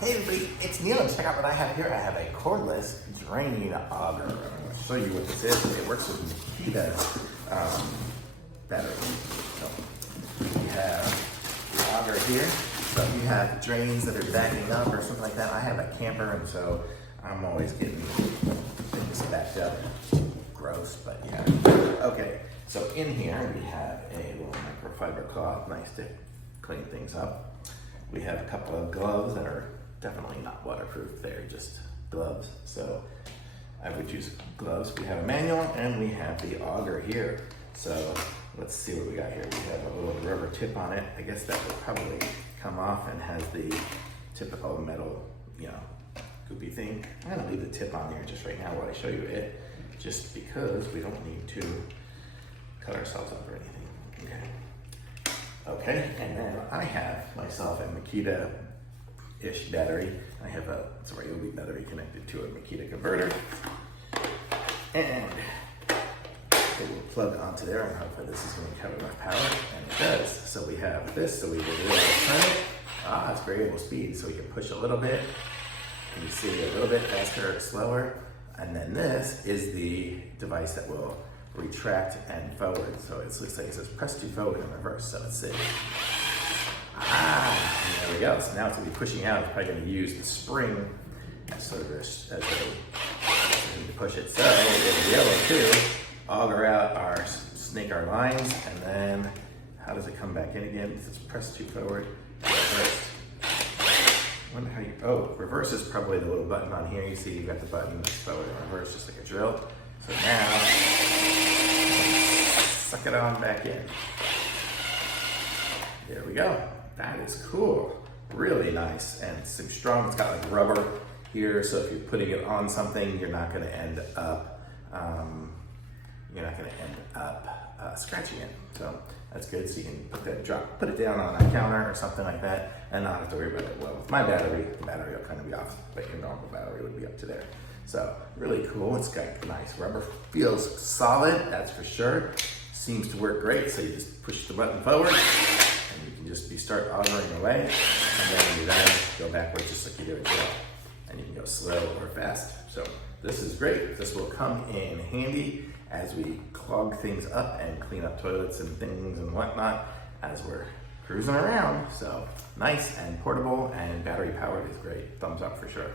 Hey everybody, it's Neil and check out what I have here. I have a cordless drain auger. I'm going to show you what this is. It works with Makita battery. So we have the auger here. So if you have drains that are backing up or something like that, I have a camper and so I'm always getting things backed up. Gross, but yeah. Okay, so in here we have a little microfiber cloth, nice to clean things up. We have a couple of gloves that are definitely not waterproof, they're just gloves. So I would use gloves. We have a manual and we have the auger here. So let's see what we got here. We have a little rubber tip on it. I guess that will probably come off and has the typical metal, goopy thing. I'm gonna leave the tip on here just right now while I show you it, just because we don't need to cut ourselves up or anything. Okay, and then I have myself a Makita-ish battery. I have it's a Ryobi battery connected to a Makita converter. And it will plug onto there, and hopefully this is going to have enough power, and it does. So we have this, so we will really turn it. It's variable speed, so we can push a little bit, and you see a little bit faster or slower. And then this is the device that will retract and forward. So it looks like it says press to forward and reverse. So let's see. There we go. So now it's gonna be pushing out. It's probably gonna use the spring as sort of as a to push it. So in yellow too, auger out snake our lines, and then how does it come back in again? It says press to forward, reverse. I wonder how reverse is probably the little button on here. You see you got the button that's forward and reverse, just like a drill. So now, suck it on back in. There we go. That is cool. Really nice and it's strong. It's got like rubber here, so if you're putting it on something, you're not going to end up scratching it. So that's good. So you can put it down on a counter or something like that, and not have to worry about it. Well, with my battery, the battery will kind of be off, but your normal battery would be up to there. So really cool. It's got nice rubber. Feels solid, that's for sure. Seems to work great. So you just push the button forward, and you can just start augering away, and then you go backwards just like you do a drill, and you can go slow or fast. So this is great. This will come in handy as we clog things up and clean up toilets and things and whatnot as we're cruising around. So nice and portable and battery powered is great. Thumbs up for sure.